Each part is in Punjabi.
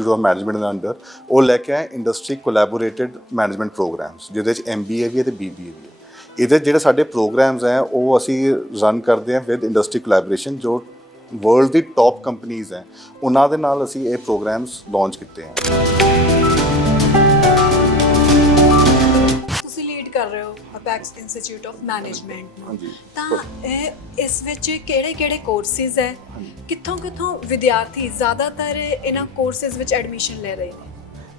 ਇੰਸਟੀਚਿਊਟ ਆਫ ਮੈਨੇਜਮੈਂਟ ਦੇ ਅੰਡਰ ਉਹ ਲੈ ਕੇ ਆਏ ਇੰਡਸਟਰੀ ਕੋਲੈਬੋਰੇਟਿਡ ਮੈਨੇਜਮੈਂਟ ਪ੍ਰੋਗਰਾਮਸ ਜਿਹਦੇ ਵਿੱਚ ਐਮਬੀਏ ਵੀ ਹੈ ਤੇ ਬੀਬੀਏ ਵੀ ਹੈ। ਇਹਦੇ ਜਿਹੜੇ ਸਾਡੇ ਪ੍ਰੋਗਰਾਮਸ ਹੈ, ਉਹ ਅਸੀਂ ਰਨ ਕਰਦੇ ਹਾਂ ਵਿਦ ਇੰਡਸਟਰੀ ਕੋਲੈਬੋਰੇਸ਼ਨ ਜੋ ਵਰਲਡ ਦੀ ਟਾਪ ਕੰਪਨੀਆਂ ਹੈ, ਉਹਨਾਂ ਦੇ ਨਾਲ ਅਸੀਂ ਇਹ ਪ੍ਰੋਗਰਾਮਸ ਲਾਂਚ ਕੀਤੇ ਹਨ ਕਰ ਰਹੇ ਹੋ ਅਪੈਕਸ ਇੰਸਟੀਚਿਊਟ ਆਫ ਮੈਨੇਜਮੈਂਟ ਨੂੰ? ਹਾਂਜੀ। ਤਾਂ ਇਹ ਇਸ ਵਿੱਚ ਕਿਹੜੇ-ਕਿਹੜੇ ਕੋਰਸਿਸ ਹੈ। ਕਿੱਥੋਂ-ਕਿੱਥੋਂ ਵਿਦਿਆਰਥੀ ਜ਼ਿਆਦਾਤਰ ਇਹਨਾਂ ਕੋਰਸਿਸ ਵਿੱਚ ਐਡਮਿਸ਼ਨ ਲੈ ਰਹੇ ਨੇ?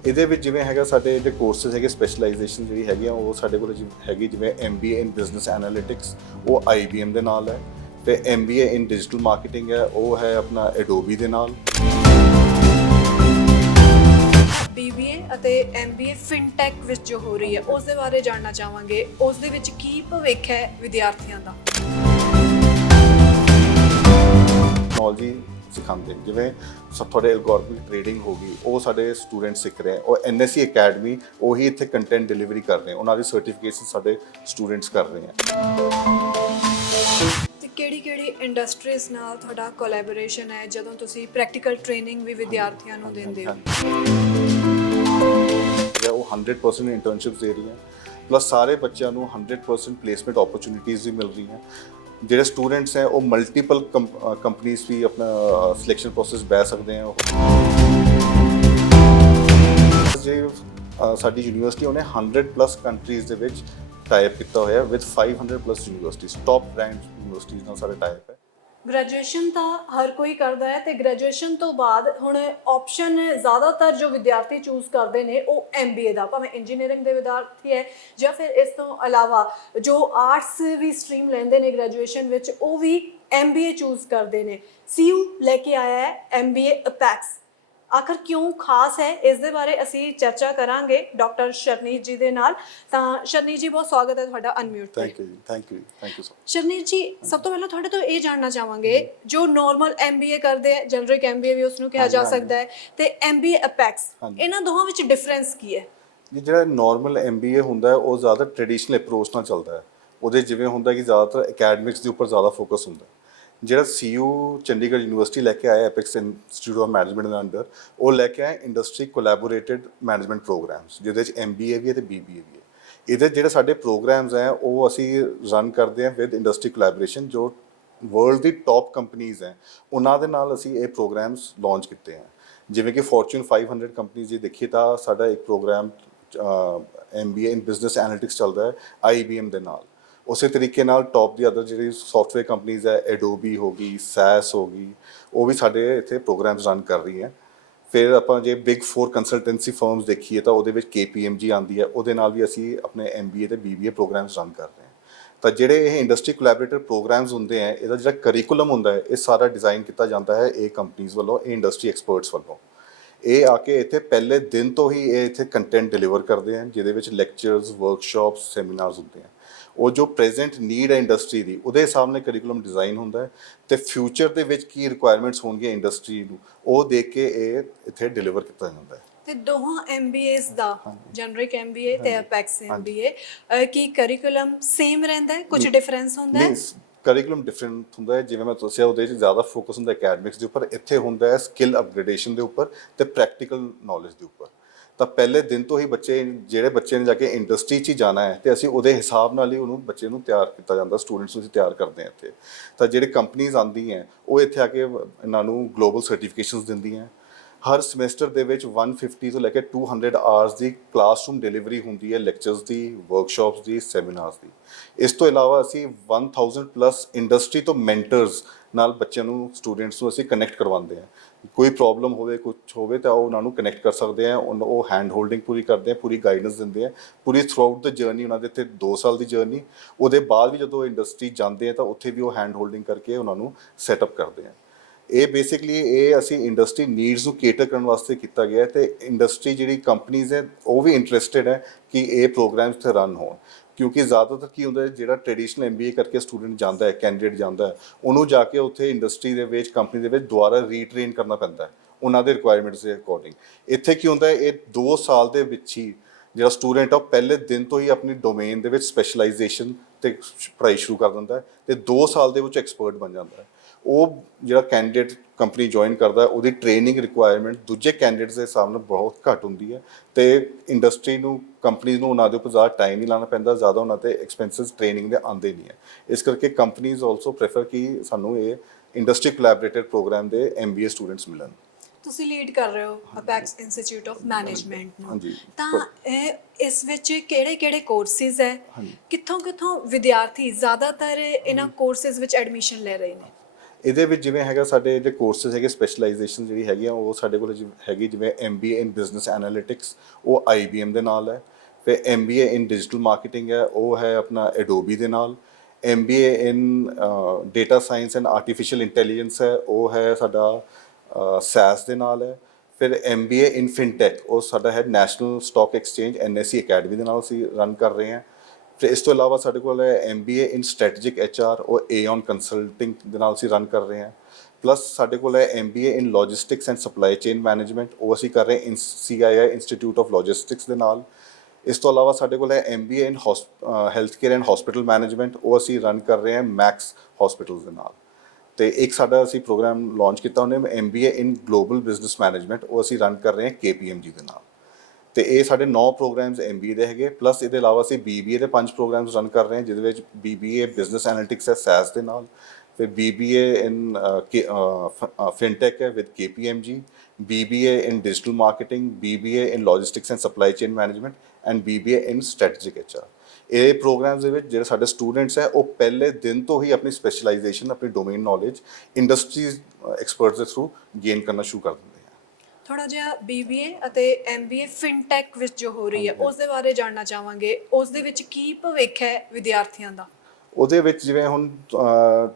ਇਹਦੇ ਵਿੱਚ ਜਿਵੇਂ ਹੈਗਾ ਸਾਡੇ ਜਿਹੜੇ ਕੋਰਸਸ ਹੈਗੇ ਸਪੈਸ਼ਲਾਈਜੇਸ਼ਨ ਜਿਹੜੀ ਹੈਗੀ ਆ ਉਹ ਸਾਡੇ ਕੋਲ ਹੈਗੀ ਜਿਵੇਂ MBA ਇਨ ਬਿਜ਼ਨਸ ਐਨਾਲਿਟਿਕਸ ਉਹ IBM ਦੇ ਨਾਲ ਹੈ। ਤੇ MBA ਇਨ ਡਿਜੀਟਲ ਮਾਰਕੀਟਿੰਗ ਹੈ ਉਹ ਹੈ ਆਪਣਾ Adobe ਦੇ ਨਾਲ। ਅਤੇ MBA ਫਿਨਟੈਕ ਵਿੱਚ ਜੋ ਹੋ ਰਹੀ ਹੈ ਉਸ ਦੇ ਬਾਰੇ ਜਾਣਨਾ ਚਾਹਾਂਗੇ। ਉਸ ਦੇ ਵਿੱਚ ਕੀ ਭਵਿੱਖ ਹੈ ਵਿਦਿਆਰਥੀਆਂ ਦਾ? ਟੈਕਨੋਲੋਜੀ ਸਿਖਾਉਂਦੇ। ਜਿਵੇਂ ਸਭ ਤੁਹਾਡੇ ਐਲਗੋਰਿਥਮਿਕ ਟ੍ਰੇਡਿੰਗ ਹੋ ਗਈ ਉਹ ਸਾਡੇ ਸਟੂਡੈਂਟ ਸਿੱਖ ਰਹੇ ਉਹ ਐਨਐਸਸੀ ਅਕੈਡਮੀ ਉਹੀ ਇੱਥੇ ਕੰਟੈਂਟ ਡਿਲੀਵਰੀ ਕਰ ਰਹੇ ਉਹਨਾਂ ਦੀ ਸਰਟੀਫਿਕੇਸ਼ਨ ਸਾਡੇ ਸਟੂਡੈਂਟਸ ਕਰ ਰਹੇ ਆ ਤੇ ਕਿਹੜੀ-ਕਿਹੜੀ ਇੰਡਸਟਰੀਜ਼ ਨਾਲ ਤੁਹਾਡਾ ਕੋਲੈਬੋਰੇਸ਼ਨ ਹੈ? ਜਦੋਂ ਤੁਸੀਂ ਪ੍ਰੈਕਟੀਕਲ ਟ੍ਰੇਨਿੰਗ ਵੀ ਵਿਦਿਆਰਥੀਆਂ ਨੂੰ ਦਿੰਦੇ ਹੈ? ਉਹ 100% ਇੰਟਰਨਸ਼ਿਪਸ ਦੇ ਰਹੀਆਂ। ਪਲੱਸ ਸਾਰੇ ਬੱਚਿਆਂ ਨੂੰ 100% ਪਲੇਸਮੈਂਟ ਓਪਰਚੁਨਿਟੀਜ਼ ਵੀ ਮਿਲ ਰਹੀਆਂ। ਜਿਹੜੇ ਸਟੂਡੈਂਟਸ ਹੈ ਉਹ ਮਲਟੀਪਲ ਕੰਪਨੀਆਂ ਵੀ ਆਪਣਾ ਸਿਲੈਕਸ਼ਨ ਪ੍ਰੋਸੈਸ ਬੈ ਸਕਦੇ ਆ ਜੇ ਅ, ਸਾਡੀ ਯੂਨੀਵਰਸਿਟੀ ਉਹਨੇ 100 ਪਲੱਸ ਕੰਟਰੀਜ਼ ਦੇ ਵਿੱਚ ਟਾਈਪ ਕੀਤਾ ਹੋਇਆ with 500 plus universities top rank universities ਨਾਲ ਸਾਡੇ ਟਾਈਪ ਹੈ। ਗ੍ਰੈਜੂਏਸ਼ਨ ਤਾਂ ਹਰ ਕੋਈ ਕਰਦਾ ਹੈ ਤੇ ਗ੍ਰੈਜੂਏਸ਼ਨ ਤੋਂ ਬਾਅਦ ਹੁਣ ਆਪਸ਼ਨ ਜ਼ਿਆਦਾਤਰ ਜੋ ਵਿਦਿਆਰਥੀ ਚੂਜ਼ ਕਰਦੇ ਨੇ ਉਹ ਐਮਬੀਏ ਦਾ, ਭਾਵੇਂ ਇੰਜੀਨੀਅਰਿੰਗ ਦੇ ਵਿਦਿਆਰਥੀ ਹੈ ਜਾਂ ਫਿਰ ਇਸ ਤੋਂ ਇਲਾਵਾ ਜੋ ਆਰਟਸ ਵੀ ਸਟਰੀਮ ਲੈਂਦੇ ਨੇ ਗ੍ਰੈਜੂਏਸ਼ਨ ਵਿੱਚ, ਉਹ ਵੀ ਐਮਬੀਏ ਚੂਜ਼ ਕਰਦੇ ਨੇ। ਸੀਯੂ ਲੈ ਕੇ ਆਇਆ ਹੈ ਐਮਬੀਏ ਅਪੈਕਸ ਆਖਰ ਕਿਉਂ ਖਾਸ ਹੈ? ਇਸ ਦੇ ਬਾਰੇ ਅਸੀਂ ਚਰਚਾ ਕਰਾਂਗੇ ਡਾਕਟਰ ਸ਼ਰਨੀਤ ਜੀ ਦੇ ਨਾਲ। ਤਾਂ ਸ਼ਰਨੀਤ ਜੀ ਬਹੁਤ ਸਵਾਗਤ ਹੈ ਤੁਹਾਡਾ unmute thank you thank you thank you so Sharneet ji ਸਭ ਤੋਂ ਪਹਿਲਾਂ ਤੁਹਾਡੇ ਤੋਂ ਇਹ ਜਾਣਨਾ ਚਾਹਾਂਗੇ ਜੋ ਨਾਰਮਲ ਐਮਬੀਏ ਕਰਦੇ ਆ ਜਨਰਿਕ ਐਮਬੀਏ ਵੀ ਉਸ ਨੂੰ ਕਿਹਾ ਜਾ। ਸਕਦਾ ਹੈ ਤੇ ਐਮਬੀਏ ਅਪੈਕਸ। ਇਹਨਾਂ ਦੋਹਾਂ ਵਿੱਚ ਡਿਫਰੈਂਸ ਕੀ ਹੈ? ਜੀ ਜਿਹੜਾ ਨਾਰਮਲ ਐਮਬੀਏ ਹੁੰਦਾ ਹੈ ਉਹ ਜ਼ਿਆਦਾ ਟ੍ਰੈਡੀਸ਼ਨਲ ਅਪਰੋਚ ਨਾਲ ਚੱਲਦਾ ਹੈ। ਉਹਦੇ ਜਿਵੇਂ ਹੁੰਦਾ ਕਿ ਜ਼ਿਆਦਾਤਰ ਅਕੈਡਮਿਕਸ ਦੇ ਉੱਪਰ ਜ਼ਿਆਦਾ ਫੋਕਸ ਹੁੰਦਾ ਹੈ। ਜਿਹੜਾ ਸੀਯੂ ਚੰਡੀਗੜ੍ਹ ਯੂਨੀਵਰਸਿਟੀ ਲੈ ਕੇ ਆਇਆ ਐਪਿਕਸ ਇੰਸਟੀਚਿਊਟ ਆਫ ਮੈਨੇਜਮੈਂਟ ਦੇ ਅੰਡਰ ਉਹ ਲੈ ਕੇ ਆਇਆ ਇੰਡਸਟਰੀ ਕੋਲੈਬੋਰੇਟਿਡ ਮੈਨੇਜਮੈਂਟ ਪ੍ਰੋਗਰਾਮਸ ਜਿਹਦੇ ਵਿੱਚ ਐਮਬੀਏ ਵੀ ਹੈ ਤੇ ਬੀਬੀਏ ਵੀ ਹੈ। ਇਹਦੇ ਜਿਹੜੇ ਸਾਡੇ ਪ੍ਰੋਗਰਾਮਸ ਹੈ, ਉਹ ਅਸੀਂ ਰਨ ਕਰਦੇ ਹਾਂ ਵਿਦ ਇੰਡਸਟਰੀ ਕੋਲੈਬੋਰੇਸ਼ਨ ਜੋ ਵਰਲਡ ਦੀ ਟਾਪ ਕੰਪਨੀਆਂ ਹੈ, ਉਹਨਾਂ ਦੇ ਨਾਲ ਅਸੀਂ ਇਹ ਪ੍ਰੋਗਰਾਮਸ ਲਾਂਚ ਕੀਤੇ ਹਨ ਜਿਵੇਂ ਕਿ ਫੋਰਚੂਨ 500 ਕੰਪਨੀਆਂ ਜੇ ਦੇਖੀਏ ਤਾਂ ਸਾਡਾ ਇੱਕ program MBA in business analytics ਚੱਲਦਾ ਹੈ ਆਈਬੀਐਮ ਦੇ ਨਾਲ। ਉਸੇ ਤਰੀਕੇ ਨਾਲ ਟੌਪ ਦੀ ਅਦਰ ਜਿਹੜੀ ਸੌਫਟਵੇਅਰ ਕੰਪਨੀਆਂ ਹੈ ਐਡੋਬੀ ਹੋ ਗਈ ਸੈਸ ਹੋ ਗਈ, ਉਹ ਵੀ ਸਾਡੇ ਇੱਥੇ ਪ੍ਰੋਗਰਾਮਸ ਰਨ ਕਰ ਰਹੀ ਹੈ ਫਿਰ ਆਪਾਂ ਜੇ ਬਿਗ 4 ਕੰਸਲਟੈਂਸੀ ਫਰਮਸ ਦੇਖੀਏ ਤਾਂ ਉਹਦੇ ਵਿੱਚ KPMG ਆਂਦੀ ਹੈ, ਉਹਦੇ ਨਾਲ ਵੀ ਅਸੀਂ ਆਪਣੇ MBA ਤੇ BBA ਪ੍ਰੋਗਰਾਮਸ ਰਨ ਕਰਦੇ ਹਾਂ। ਤਾਂ ਜਿਹੜੇ ਇਹ ਇੰਡਸਟਰੀ ਕੋਲੈਬੋਰੇਟਰ ਪ੍ਰੋਗਰਾਮਸ ਹੁੰਦੇ ਆ, ਇਹਦਾ ਜਿਹੜਾ ਕਰਿਕੂਲਮ ਹੁੰਦਾ ਹੈ, ਇਹ ਸਾਰਾ ਡਿਜ਼ਾਈਨ ਕੀਤਾ ਜਾਂਦਾ ਹੈ ਇਹ ਕੰਪਨੀਆਂ ਵੱਲੋਂ, ਇਹ ਇੰਡਸਟਰੀ ਐਕਸਪਰਟਸ ਵੱਲੋਂ। ਇਹ ਆ ਕੇ ਇੱਥੇ ਪਹਿਲੇ ਦਿਨ ਤੋਂ ਹੀ ਇਹ ਇੱਥੇ ਕੰਟੈਂਟ ਡਿਲੀਵਰ ਕਰਦੇ ਹਨ ਜਿਹਦੇ ਵਿੱਚ ਲੈਕਚਰਸ ਵਰਕਸ਼ਾਪਸ ਸੈਮੀਨਾਰਸ ਹੁੰਦੇ ਆ। ਉਹ ਜੋ ਪ੍ਰੈਜ਼ੈਂਟ ਨੀਡ ਹੈ ਇੰਡਸਟਰੀ ਦੀ ਉਹਦੇ ਸਾਹਮਣੇ ਕਰਿਕੂਲਮ ਡਿਜ਼ਾਈਨ ਹੁੰਦਾ ਹੈ ਤੇ ਫਿਊਚਰ ਦੇ ਵਿੱਚ ਕੀ ਰਿਕੁਆਇਰਮੈਂਟਸ ਹੋਣਗੀਆਂ ਇੰਡਸਟਰੀ ਨੂੰ ਉਹ ਦੇਖ ਕੇ ਇਹ ਇੱਥੇ ਡਿਲੀਵਰ ਕੀਤਾ ਜਾਂਦਾ ਹੈ। ਤੇ ਦੋਹਾਂ ਐਮਬੀਏਸ ਦਾ ਜਨਰਿਕ ਐਮਬੀਏ ਤੇ ਅਪੈਕਸ ਐਮਬੀਏ ਕੀ ਕਰਿਕੂਲਮ ਸੇਮ ਰਹਿੰਦਾ ਹੈ? ਕੁਝ ਡਿਫਰੈਂਸ ਹੁੰਦਾ ਹੈ? ਕਰਿਕੂਲਮ ਡਿਫਰੈਂਟ ਹੁੰਦਾ ਹੈ ਜਿਵੇਂ ਮੈਂ ਦੱਸਿਆ ਉਹਦੇ ਵਿੱਚ ਜ਼ਿਆਦਾ ਫੋਕਸ ਹੁੰਦਾ ਅਕੈਡਮਿਕਸ ਦੇ ਉੱਪਰ ਇੱਥੇ ਹੁੰਦਾ ਹੈ ਸਕਿੱਲ ਅਪਗ੍ਰੇਡੇਸ਼ਨ ਦੇ ਉੱਪਰ ਤੇ ਪ੍ਰੈਕਟੀਕਲ ਨੌਲੇਜ ਦੇ ਉੱਪਰ। ਤਾਂ ਪਹਿਲੇ ਦਿਨ ਤੋਂ ਹੀ ਬੱਚੇ, ਜਿਹੜੇ ਬੱਚੇ ਨੇ ਜਾ ਕੇ ਇੰਡਸਟਰੀ 'ਚ ਹੀ ਜਾਣਾ ਹੈ ਤੇ ਅਸੀਂ ਉਹਦੇ ਹਿਸਾਬ ਨਾਲ ਹੀ ਉਹਨੂੰ ਬੱਚੇ ਨੂੰ ਤਿਆਰ ਕੀਤਾ ਜਾਂਦਾ ਸਟੂਡੈਂਟਸ ਨੂੰ ਅਸੀਂ ਤਿਆਰ ਕਰਦੇ ਹਾਂ ਇੱਥੇ। ਤਾਂ ਜਿਹੜੇ ਕੰਪਨੀਆਂ ਆਉਂਦੀਆਂ ਉਹ ਇੱਥੇ ਆ ਕੇ ਇਹਨਾਂ ਨੂੰ ਗਲੋਬਲ ਸਰਟੀਫਿਕੇਸ਼ਨਸ ਦਿੰਦੀਆਂ। ਹਰ ਸਮੈਸਟਰ ਦੇ ਵਿੱਚ 150 ਤੋਂ ਲੈ ਕੇ 200 ਆਵਰਸ ਦੀ ਕਲਾਸਰੂਮ ਡਿਲੀਵਰੀ ਹੁੰਦੀ ਹੈ ਲੈਕਚਰਸ ਦੀ ਵਰਕਸ਼ਾਪਸ ਦੀ ਸੈਮੀਨਾਰਸ ਦੀ। ਇਸ ਤੋਂ ਇਲਾਵਾ ਅਸੀਂ 1000 ਪਲੱਸ ਇੰਡਸਟਰੀ ਤੋਂ ਮੈਂਟਰਸ ਨਾਲ ਬੱਚਿਆਂ ਨੂੰ ਸਟੂਡੈਂਟਸ ਨੂੰ ਅਸੀਂ ਕਨੈਕਟ ਕਰਵਾਉਂਦੇ ਹਾਂ। ਕੋਈ ਪ੍ਰੋਬਲਮ ਹੋਵੇ ਕੁਝ ਹੋਵੇ ਤਾਂ ਉਹ ਉਹਨਾਂ ਨੂੰ ਕਨੈਕਟ ਕਰ ਸਕਦੇ ਆ, ਉਹ ਹੈਂਡ ਹੋਲਡਿੰਗ ਪੂਰੀ ਕਰਦੇ ਆ, ਪੂਰੀ ਗਾਈਡੈਂਸ ਦਿੰਦੇ ਆ। ਪੂਰੀ ਥਰੂ ਆਊਟ ਦ ਜਰਨੀ ਉਹਨਾਂ ਦੇ ਇੱਥੇ 2 ਸਾਲ ਦੀ ਜਰਨੀ ਉਹਦੇ ਬਾਅਦ ਵੀ ਜਦੋਂ ਇੰਡਸਟਰੀ ਜਾਂਦੇ ਆ ਤਾਂ ਉੱਥੇ ਵੀ ਉਹ ਹੈਂਡ ਹੋਲਡਿੰਗ ਕਰਕੇ ਉਹਨਾਂ ਨੂੰ ਸੈਟਅਪ ਕਰਦੇ ਆ। ਇਹ ਬੇਸਿਕਲੀ ਇਹ ਅਸੀਂ ਇੰਡਸਟਰੀ ਨੀਡਸ ਨੂੰ ਕੇਟਰ ਕਰਨ ਵਾਸਤੇ ਕੀਤਾ ਗਿਆ ਹੈ ਤੇ ਇੰਡਸਟਰੀ ਜਿਹੜੀ ਕੰਪਨੀਆਂ ਹੈ, ਉਹ ਵੀ ਇੰਟਰਸਟਿਡ ਹੈ ਕਿ ਇਹ ਪ੍ਰੋਗਰਾਮਸ ਤੇ ਰਨ ਹੋਣ। ਕਿਉਂਕਿ ਜ਼ਿਆਦਾਤਰ ਕੀ ਹੁੰਦਾ ਹੈ, ਜਿਹੜਾ ਟ੍ਰੈਡੀਸ਼ਨਲ ਐਮਬੀਏ ਕਰਕੇ ਸਟੂਡੈਂਟ ਜਾਂਦਾ ਹੈ ਕੈਂਡੀਡੇਟ ਜਾਂਦਾ ਹੈ, ਉਹਨੂੰ ਜਾ ਕੇ ਉੱਥੇ ਇੰਡਸਟਰੀ ਦੇ ਵਿੱਚ ਕੰਪਨੀ ਦੇ ਵਿੱਚ ਦੁਬਾਰਾ ਰੀਟ੍ਰੇਨ ਕਰਨਾ ਪੈਂਦਾ ਹੈ। ਉਹਨਾਂ ਦੇ ਰਿਕੁਆਇਰਮੈਂਟਸ ਦੇ ਅਕੋਰਡਿੰਗ ਇੱਥੇ ਕੀ ਹੁੰਦਾ ਹੈ, ਇਹ 2 ਸਾਲ ਦੇ ਵਿੱਚ ਹੀ ਜਿਹੜਾ ਸਟੂਡੈਂਟ ਆ, ਉਹ ਪਹਿਲੇ ਦਿਨ ਤੋਂ ਹੀ ਆਪਣੀ ਡੋਮੇਨ ਦੇ ਵਿੱਚ ਸਪੈਸ਼ਲਾਈਜੇਸ਼ਨ ਤੇ ਪੜ੍ਹਾਈ ਸ਼ੁਰੂ ਕਰ ਦਿੰਦਾ ਹੈ ਤੇ 2 ਸਾਲ ਦੇ ਵਿੱਚ ਐਕਸਪਰਟ ਬਣ ਜਾਂਦਾ ਹੈ। ਉਹ ਜਿਹੜਾ ਕੈਂਡੀਡੇਟ ਕੰਪਨੀ ਜੁਆਇਨ ਕਰਦਾ ਉਹਦੀ ਟ੍ਰੇਨਿੰਗ ਰਿਕੁਆਇਰਮੈਂਟ ਦੂਜੇ ਕੈਂਡੀਡੇਟਸ ਦੇ ਸਾਹਮਣੇ ਬਹੁਤ ਘੱਟ ਹੁੰਦੀ ਹੈ ਤੇ ਇੰਡਸਟਰੀ ਨੂੰ ਕੰਪਨੀਆਂ ਨੂੰ ਉਹਨਾਂ ਦੇ ਉੱਪਰ ਜ਼ਿਆਦਾ ਟਾਈਮ ਨਹੀਂ ਲਾਉਣਾ ਪੈਂਦਾ ਜ਼ਿਆਦਾ ਉਹਨਾਂ ਤੇ ਐਕਸਪੈਂਸਸ ਟ੍ਰੇਨਿੰਗ ਦੇ ਆਉਂਦੇ ਨਹੀਂ ਹੈ। ਇਸ ਕਰਕੇ ਕੰਪਨੀਆਂ ਆਲਸੋ ਪ੍ਰੇਫਰ ਕਿ ਸਾਨੂੰ ਇਹ ਇੰਡਸਟਰੀ ਕੋਲੈਬੋਰੇਟਿਵ ਪ੍ਰੋਗਰਾਮ ਦੇ MBA ਸਟੂਡੈਂਟਸ ਮਿਲਣ। ਤੁਸੀਂ ਲੀਡ ਕਰ ਰਹੇ ਹੋ ਅਪੈਕਸ ਇੰਸਟੀਚਿਊਟ ਆਫ ਮੈਨੇਜਮੈਂਟ ਨੂੰ। ਤਾਂ ਇਹ ਇਸ ਵਿੱਚ ਕਿਹੜੇ ਕਿਹੜੇ ਕੋਰਸਿਸ ਹੈ? ਹਾਂਜੀ। ਕਿੱਥੋਂ ਕਿੱਥੋਂ ਵਿਦਿਆਰਥੀ ਜ਼ਿਆਦਾਤਰ ਇਹਨਾਂ ਕੋਰਸਿਸ ਵਿੱਚ ਐਡਮਿਸ਼ਨ ਲੈ ਰਹੇ ਨੇ? ਇਹਦੇ ਵਿੱਚ ਜਿਵੇਂ ਹੈਗਾ ਸਾਡੇ ਜਿਹੜੇ ਕੋਰਸਸ ਹੈਗੇ ਸਪੈਸ਼ਲਾਈਜੇਸ਼ਨ ਜਿਹੜੀ ਹੈਗੀ ਆ, ਉਹ ਸਾਡੇ ਕੋਲ ਜਿਵੇਂ ਹੈਗੀ ਜਿਵੇਂ MBA ਇਨ ਬਿਜ਼ਨਸ ਐਨਾਲਿਟਿਕਸ ਉਹ IBM ਦੇ ਨਾਲ ਹੈ। ਫਿਰ MBA ਇਨ ਡਿਜੀਟਲ ਮਾਰਕੀਟਿੰਗ ਹੈ, ਉਹ ਹੈ ਆਪਣਾ ਐਡੋਬੀ ਦੇ ਨਾਲ। MBA in data science and artificial intelligence ਹੈ, ਉਹ ਹੈ ਸਾਡਾ SAS ਦੇ ਨਾਲ ਹੈ। ਫਿਰ MBA ਇਨ ਫਿਨਟੈਕ ਉਹ ਸਾਡਾ ਹੈ national stock exchange NSE academy ਦੇ ਨਾਲ ਅਸੀਂ ਰਨ ਕਰ ਰਹੇ ਹਾਂ। ਫਿਰ ਇਸ ਤੋਂ ਇਲਾਵਾ ਸਾਡੇ ਕੋਲ ਹੈ MBA ਇਨ ਸਟ੍ਰੈਟੇਜਿਕ HR ਉਹ Aon ਕੰਸਲਟਿੰਗ ਦੇ ਨਾਲ ਅਸੀਂ ਰਨ ਕਰ ਰਹੇ ਹਾਂ। ਪਲੱਸ ਸਾਡੇ ਕੋਲ ਹੈ MBA in logistics and supply chain management ਉਹ ਅਸੀਂ ਕਰ ਰਹੇ ਹਾਂ CII ਇੰਸਟੀਚਿਊਟ ਆਫ ਲੌਜਿਸਟਿਕਸ ਦੇ ਨਾਲ। ਇਸ ਤੋਂ ਇਲਾਵਾ ਸਾਡੇ ਕੋਲ ਹੈ MBA in health care and hospital management ਉਹ ਅਸੀਂ ਰਨ ਕਰ ਰਹੇ ਹਾਂ ਮੈਕਸ ਹਸਪੀਟਲਸ ਦੇ ਨਾਲ। ਤੇ ਇੱਕ ਸਾਡਾ ਅਸੀਂ ਪ੍ਰੋਗਰਾਮ ਲਾਂਚ ਕੀਤਾ ਉਹਨੇ MBA in global business management ਉਹ ਅਸੀਂ ਰਨ ਕਰ ਰਹੇ ਹਾਂ KPMG ਦੇ ਨਾਲ। ਤੇ ਇਹ ਸਾਡੇ 9 ਪ੍ਰੋਗਰਾਮਸ MBA ਦੇ ਹੈਗੇ ਪਲੱਸ ਇਹਦੇ ਇਲਾਵਾ ਅਸੀਂ BBA ਦੇ 5 ਪ੍ਰੋਗਰਾਮਸ ਰਨ ਕਰ ਰਹੇ ਹਾਂ, ਜਿਹਦੇ ਵਿੱਚ BBA ਬਿਜ਼ਨਸ ਐਨਾਲਿਟਿਕਸ ਹੈ SAS ਦੇ ਨਾਲ ਫਿਰ BBA ਇਨ ਫਿਨਟੈਕ ਹੈ with KPMG BBA in digital marketing BBA in logistics and supply chain management and BBA in strategic HR ਇਹ ਪ੍ਰੋਗਰਾਮਸ ਦੇ ਵਿੱਚ ਜਿਹੜੇ ਸਾਡੇ ਸਟੂਡੈਂਟਸ ਹੈ, ਉਹ ਪਹਿਲੇ ਦਿਨ ਤੋਂ ਹੀ ਆਪਣੀ ਸਪੈਸ਼ਲਾਈਜੇਸ਼ਨ ਆਪਣੀ ਡੋਮੇਨ ਨੌਲੇਜ ਇੰਡਸਟਰੀਜ਼ ਐਕਸਪਰਟਸ ਦੇ ਥਰੂ ਗੇਨ ਕਰਨਾ ਸ਼ੁਰੂ ਕਰਦੇ ਦਿੰਦੇ ਥੋੜਾ ਜਿਹਾ BBA ਅਤੇ MBA ਫਿਨਟੈਕ ਵਿੱਚ ਜੋ ਹੋ ਰਹੀ ਹੈ ਉਸ ਦੇ ਬਾਰੇ ਜਾਣਨਾ ਚਾਹਾਂਗੇ। ਉਸ ਦੇ ਵਿੱਚ ਕੀ ਭਵਿੱਖ ਹੈ ਵਿਦਿਆਰਥੀਆਂ ਦਾ? ਉਹਦੇ ਵਿੱਚ ਜਿਵੇਂ ਹੁਣ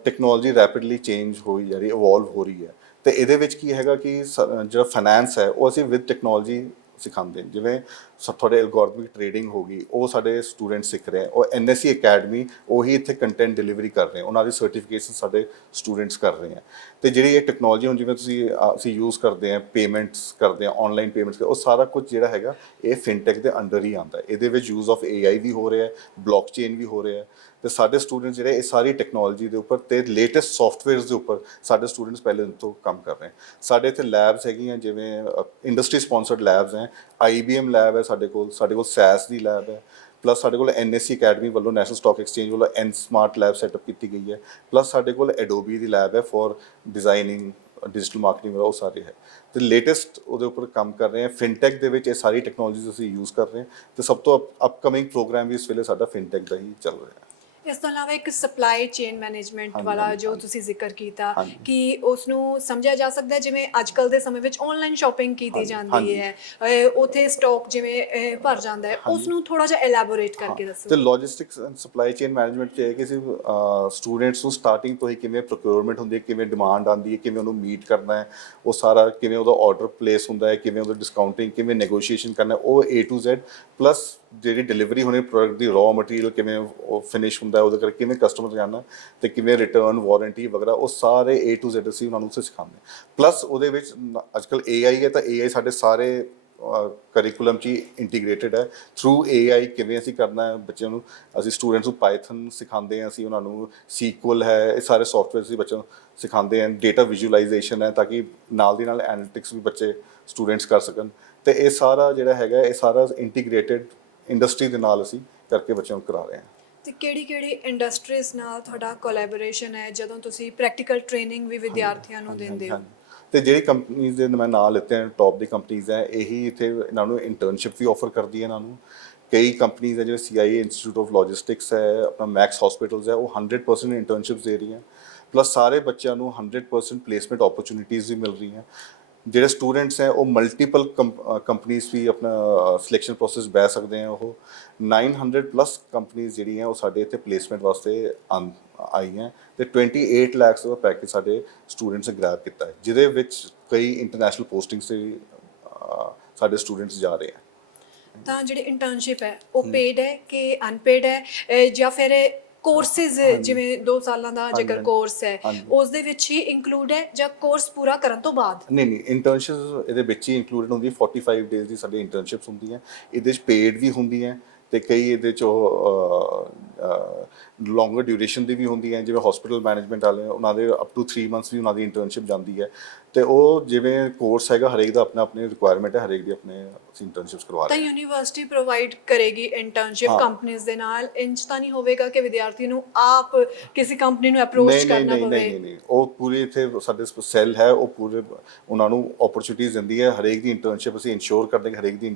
ਟੈਕਨੋਲੋਜੀ ਰੈਪਿਡਲੀ ਚੇਂਜ ਹੋਈ ਜਾ ਰਹੀ ਇਵੋਲਵ ਹੋ ਰਹੀ ਹੈ। ਤੇ ਇਹਦੇ ਵਿੱਚ ਕੀ ਹੈਗਾ ਕਿ ਜਿਹੜਾ ਫਾਈਨੈਂਸ ਹੈ ਉਹ ਅਸੀਂ ਵਿਦ ਟੈਕਨੋਲੋਜੀ ਸਿਖਾਉਂਦੇ ਹਾਂ ਜਿਵੇਂ ਸ- ਤੁਹਾਡੇ ਐਲਗੋਰਿਥਮਿਕ ਟ੍ਰੇਡਿੰਗ ਹੋ ਗਈ, ਉਹ ਸਾਡੇ ਸਟੂਡੈਂਟ ਸਿੱਖ ਰਹੇ ਹੈ ਉਹ ਐਨਐਸਸੀ ਅਕੈਡਮੀ ਉਹੀ ਇੱਥੇ ਕੰਟੈਂਟ ਡਿਲੀਵਰੀ ਕਰ ਰਹੇ ਉਹਨਾਂ ਦੀ ਸਰਟੀਫਿਕੇਸ਼ਨ ਸਾਡੇ ਸਟੂਡੈਂਟਸ ਕਰ ਰਹੇ ਹੈ ਤੇ ਜਿਹੜੀ ਇਹ ਟੈਕਨੋਲੋਜੀ ਹੁਣ ਜਿਵੇਂ ਤੁਸੀਂ ਅਸੀਂ ਯੂਜ਼ ਕਰਦੇ ਹਾਂ ਪੇਮੈਂਟਸ ਕਰਦੇ ਹਾਂ ਆਨਲਾਈਨ ਪੇਮੈਂਟਸ ਉਹ ਸਾਰਾ ਕੁਝ ਜਿਹੜਾ ਹੈਗਾ, ਇਹ ਫਿਨਟੈਕ ਦੇ ਅੰਡਰ ਹੀ ਆਉਂਦਾ ਇਹਦੇ ਵਿੱਚ ਯੂਜ਼ ਆਫ AI ਵੀ ਹੋ ਰਿਹਾ ਹੈ ਬਲੌਕਚੇਨ ਵੀ ਹੋ ਰਿਹਾ ਹੈ। ਤੇ ਸਾਡੇ ਸਟੂਡੈਂਟਸ ਜਿਹੜੇ ਇਹ ਸਾਰੀ ਟੈਕਨੋਲੋਜੀ ਦੇ ਉੱਪਰ ਤੇ ਲੇਟੈਸਟ ਸੌਫਟਵੇਅਰਸ ਦੇ ਉੱਪਰ ਸਾਡੇ ਸਟੂਡੈਂਟਸ ਪਹਿਲੇ ਦਿਨ ਤੋਂ ਕੰਮ ਕਰ ਰਹੇ ਸਾਡੇ ਇੱਥੇ ਲੈਬਸ ਹੈਗੀਆਂ ਜਿਵੇਂ ਇੰਡਸਟਰੀ ਸਪਾਂਸਰਡ ਲੈਬਸ ਹੈ IBM ਲੈਬ ਹੈ ਸਾਡੇ ਕੋਲ ਸਾਡੇ ਕੋਲ SAS ਦੀ ਲੈਬ ਹੈ ਪਲੱਸ ਸਾਡੇ ਕੋਲ NSE ਅਕੈਡਮੀ ਵੱਲੋਂ ਨੈਸ਼ਨਲ ਸਟਾਕ ਐਕਸਚੇਂਜ ਵੱਲੋਂ ਐਨ ਸਮਾਰਟ ਲੈਬ ਸੈਟਅਪ ਕੀਤੀ ਗਈ ਹੈ ਪਲੱਸ ਸਾਡੇ ਕੋਲ ਐਡੋਬੀ ਦੀ ਲੈਬ ਹੈ ਫॉर ਡਿਜ਼ਾਈਨਿੰਗ ਡਿਜੀਟਲ ਮਾਰਕੀਟਿੰਗ ਵਗੈਰਾ, ਉਹ ਸਾਰੇ ਹੈ। ਤੇ ਲੇਟੈਸਟ ਉਹਦੇ ਉੱਪਰ ਕੰਮ ਕਰ ਰਹੇ ਹਾਂ। ਫਿਨਟੈਕ ਦੇ ਵਿੱਚ ਇਹ ਸਾਰੀ ਟੈਕਨੋਲੋਜੀਜ਼ ਅਸੀਂ ਯੂਜ਼ ਕਰ ਰਹੇ ਹਾਂ। ਤੇ ਸਭ ਤੋਂ ਅਪਕਮਿੰਗ ਪ੍ਰੋਗਰਾਮ ਵੀ ਇਸ ਵੇਲੇ ਸਾਡਾ ਫਿਨਟੈਕ ਦਾ ਹੀ ਚੱਲ ਰਿਹਾ ਹੈ। ਇਸ ਤੋਂ ਇਲਾਵਾ ਇੱਕ ਸਪਲਾਈ ਚੇਨ ਮੈਨੇਜਮੈਂਟ ਹਾਂਜੀ, ਵਾਲਾ ਹਾਂਜੀ, ਜੋ ਹਾਂਜੀ। ਤੁਸੀਂ ਜ਼ਿਕਰ ਕੀਤਾ ਹਾਂਜੀ। ਕਿ ਉਸ ਨੂੰ ਸਮਝਿਆ ਜਾ ਸਕਦਾ ਹੈ ਜਿਵੇਂ ਅੱਜ ਕੱਲ ਦੇ ਸਮੇਂ ਵਿੱਚ ਆਨਲਾਈਨ ਸ਼ਾਪਿੰਗ ਕੀਤੀ ਹਾਂਜੀ, ਜਾਂਦੀ ਹਾਂਜੀ। ਹੈ ਅਹ, ਉੱਥੇ ਸਟਾਕ ਜਿਵੇਂ ਅਹ, ਭਰ ਜਾਂਦਾ ਹੈ ਉਸ ਨੂੰ ਥੋੜਾ ਜਿਹਾ ਐਲੈਬੋਰੇਟ ਕਰਕੇ ਦੱਸੋ ਤੇ logistics and supply chain management ਚ ਇਹ ਹੈ ਕਿ ਅਸੀਂ ਸਟੂਡੈਂਟਸ ਨੂੰ ਸਟਾਰਟਿੰਗ ਤੋਂ ਹੀ ਕਿਵੇਂ ਪ੍ਰੋਕਿਉਰਮੈਂਟ ਹੁੰਦੀ ਹੈ ਕਿਵੇਂ ਡਿਮਾਂਡ ਆਉਂਦੀ ਹੈ ਕਿਵੇਂ ਉਹਨੂੰ ਮੀਟ ਕਰਨਾ ਹੈ ਉਹ ਸਾਰਾ ਕਿਵੇਂ ਉਹਦਾ ਆਰਡਰ ਪਲੇਸ ਹੁੰਦਾ ਹੈ ਕਿਵੇਂ ਉਹਦਾ ਡਿਸਕਾਊਂਟਿੰਗ ਕਿਵੇਂ ਨੈਗੋਸ਼ੀਏਸ਼ਨ ਕਰਨਾ ਹੈ, ਉਹ A to Z ਪਲੱਸ ਜਿਹੜੀ ਡਿਲੀਵਰੀ ਹੋਣੀ ਪ੍ਰੋਡਕਟ ਦੀ ਰॉ ਮਟੀਰੀਅਲ ਕਿਵੇਂ ਉਹ ਫਿਨਿਸ਼ ਹੁੰਦਾ ਹੈ ਉਹਦੇ ਕਰਕੇ ਕਿਵੇਂ ਕਸਟਮਰ ਜਾਣਾ ਤੇ ਕਿਵੇਂ ਰਿਟਰਨ ਵਾਰੰਟੀ ਵਗੈਰਾ, ਉਹ ਸਾਰੇ A to Z ਅਸੀਂ ਉਹਨਾਂ ਨੂੰ ਉੱਥੇ ਸਿਖਾਉਂਦੇ ਪਲੱਸ ਉਹਦੇ ਵਿੱਚ ਨ- ਅੱਜਕੱਲ AI ਹੈ ਤਾਂ AI ਸਾਡੇ ਸਾਰੇ ਕਰਿਕੂਲਮ ਚ ਇੰਟੀਗ੍ਰੇਟਡ ਹੈ। ਥਰੂ AI ਕਿਵੇਂ ਅਸੀਂ ਕਰਨਾ ਹੈ ਬੱਚਿਆਂ ਨੂੰ, ਅਸੀਂ ਸਟੂਡੈਂਟਸ ਨੂੰ ਪਾਈਥਨ ਸਿਖਾਉਂਦੇ ਹਾਂ, ਅਸੀਂ ਉਹਨਾਂ ਨੂੰ SQL ਹੈ, ਇਹ ਸਾਰੇ ਸੌਫਟਵੇਅਰ ਅਸੀਂ ਬੱਚਿਆਂ ਨੂੰ ਸਿਖਾਉਂਦੇ ਹਾਂ। ਡਾਟਾ ਵਿਜ਼ੂਅਲਾਈਜੇਸ਼ਨ ਹੈ ਤਾਂ ਕਿ ਨਾਲ ਦੀ ਨਾਲ ਐਨਾਲਿਟਿਕਸ ਵੀ ਬੱਚੇ ਸਟੂਡੈਂਟਸ ਕਰ ਸਕਣ। ਤੇ ਇਹ ਸਾਰਾ ਜਿਹੜਾ ਹੈਗਾ, ਇਹ ਸਾਰਾ ਇੰਟੀਗ੍ਰੇਟਡ ਇੰਡਸਟਰੀ ਦੇ ਨਾਲ ਅਸੀਂ ਕਰਕੇ ਬੱਚਿਆਂ ਨੂੰ ਕਰਾ ਰਹੇ ਹਾਂ। ਤੇ ਕਿਹੜੀ ਕਿਹੜੀ ਇੰਡਸਟਰੀਜ਼ ਨਾਲ ਤੁਹਾਡਾ ਕੋਲੈਬੋਰੇਸ਼ਨ ਹੈ? ਜਦੋਂ ਤੁਸੀਂ ਪ੍ਰੈਕਟੀਕਲ ਟ੍ਰੇਨਿੰਗ ਵੀ ਵਿਦਿਆਰਥੀਆਂ ਨੂੰ ਦਿੰਦੇ ਹੋ। ਤੇ ਜਿਹੜੀ ਕੰਪਨੀਆਂ ਦੇ ਮੈਂ ਨਾਂ ਲਿੱਤੇ ਹਨ ਟੌਪ ਦੀ ਕੰਪਨੀਆਂ ਹੈ ਇਹੀ ਇੱਥੇ ਇਹਨਾਂ ਨੂੰ ਇੰਟਰਨਸ਼ਿਪ ਵੀ ਆਫਰ ਕਰਦੀ ਹੈ ਇਹਨਾਂ ਨੂੰ। ਕਈ ਕੰਪਨੀਆਂ ਹੈ ਜਿਵੇਂ CIA ਇੰਸਟੀਚਿਊਟ ਆਫ ਲੌਜਿਸਟਿਕਸ ਹੈ ਆਪਣਾ ਮੈਕਸ ਹਸਪੀਟਲਸ ਹੈ ਉਹ 100% ਇੰਟਰਨਸ਼ਿਪਸ ਦੇ ਰਹੀਆਂ। ਪਲੱਸ ਸਾਰੇ ਬੱਚਿਆਂ ਨੂੰ 100% ਪਲੇਸਮੈਂਟ ਓਪਰਚੁਨਿਟੀਜ਼ ਵੀ ਮਿਲ ਰਹੀਆਂ। ਜਿਹੜੇ ਸਟੂਡੈਂਟਸ ਹੈ, ਉਹ ਮਲਟੀਪਲ ਕੰਪਨੀਆਂ ਵੀ ਆਪਣਾ ਸਿਲੈਕਸ਼ਨ ਪ੍ਰੋਸੈਸ ਬਹਿ ਸਕਦੇ ਆ ਉਹ। 900 ਪਲੱਸ ਕੰਪਨੀਆਂ ਜਿਹੜੀਆਂ ਉਹ ਸਾਡੇ ਇੱਥੇ ਪਲੇਸਮੈਂਟ ਵਾਸਤੇ ਆਈਆਂ ਤੇ 28 ਲੱਖ ਦਾ ਪੈਕੇਜ ਸਾਡੇ ਸਟੂਡੈਂਟਸ ਨੇ ਗ੍ਰੈਬ ਕੀਤਾ ਜਿਹਦੇ ਵਿੱਚ ਕਈ ਇੰਟਰਨੈਸ਼ਨਲ ਪੋਸਟਿੰਗਸ ਤੇ ਸਾਡੇ ਸਟੂਡੈਂਟਸ ਜਾ ਰਹੇ ਆ ਤਾਂ ਜਿਹੜੀ ਇੰਟਰਨਸ਼ਿਪ ਹੈ, ਉਹ ਪੇਡ ਹੈ ਕਿ ਅਨਪੇਡ ਹੈ? ਜਾਂ ਫਿਰ ਕੋਰਸਿਸ ਜਿਵੇਂ 2 ਸਾਲਾਂ ਦਾ ਜੇਕਰ। ਕੋਰਸ ਹੈ। ਉਸ ਦੇ ਵਿੱਚ ਹੀ ਇਨਕਲੂਡ ਹੈ ਜਾਂ ਕੋਰਸ ਪੂਰਾ ਕਰਨ ਤੋਂ ਬਾਅਦ ਨਹੀਂ ਨਹੀਂ ਇੰਟਰਨਸ਼ਿਪਸ ਇਹਦੇ ਵਿੱਚ ਹੀ ਇਨਕਲੂਡਡ ਹੁੰਦੀ ਹੈ 45 ਡੇਜ਼ ਦੀ ਸਾਡੀ ਇੰਟਰਨਸ਼ਿਪਸ ਹੁੰਦੀਆਂ ਇਹਦੇ ਵਿੱਚ ਪੇਡ ਵੀ ਹੁੰਦੀਆਂ ਤੇ ਕਈ ਇਹਦੇ ਚ ਲੌਂਗਰ ਡਿਊਰੇਸ਼ਨ ਦੀ ਵੀ ਹੁੰਦੀ ਹੈ ਜਿਵੇਂ ਹਸਪੀਟਲ ਮੈਨੇਜਮੈਂਟ ਵਾਲੇ ਉਹਨਾਂ ਦੇ ਅਪ ਟੂ 3 ਮੰਥਸ ਵੀ ਉਹਨਾਂ ਦੀ ਇੰਟਰਨਸ਼ਿਪ ਜਾਂਦੀ ਹੈ। ਤੇ ਉਹ ਜਿਵੇਂ ਕੋਰਸ ਹੈਗਾ ਹਰੇਕ ਦਾ ਆਪਣਾ ਆਪਣੀ ਰਿਕੁਆਇਰਮੈਂਟ ਹੈ ਹਰੇਕ ਦੀ ਆਪਣੇ ਅਸੀਂ ਇੰਟਰਨਸ਼ਿਪਸ ਕਰਵਾ ਤਾਂ ਰਹੇ ਹਾਂ। ਯੂਨੀਵਰਸਿਟੀ ਪ੍ਰੋਵਾਈਡ ਕਰੇਗੀ ਇੰਟਰਨਸ਼ਿਪ ਹਾਂ। ਕੰਪਨੀਆਂ ਦੇ ਨਾਲ। ਇੰਜ ਤਾਂ ਨਹੀਂ ਹੋਵੇਗਾ ਕਿ ਵਿਦਿਆਰਥੀ ਨੂੰ ਆਪ ਕਿਸੇ ਕੰਪਨੀ ਨੂੰ ਅਪਰੋਚ ਨਹੀਂ ਨਹੀਂ ਕਰਨਾ ਨਹੀਂ ਨਹੀਂ ਪਵੇ। ਨਹੀਂ ਉਹ ਪੂਰੀ ਇੱਥੇ ਸਾਡੇ ਸੈੱਲ ਹੈ ਉਹ ਪੂਰੇ ਉਹਨਾਂ ਨੂੰ ਓਪਰਚੁਨਿਟੀਜ਼ ਦਿੰਦੀ ਹੈ। ਹਰੇਕ ਦੀ ਇੰਟਰਨਸ਼ਿਪ ਅਸੀਂ ਇਨਸ਼ੋਰ ਕਰਦੇ ਕਿ ਹਰੇਕ ਦੀ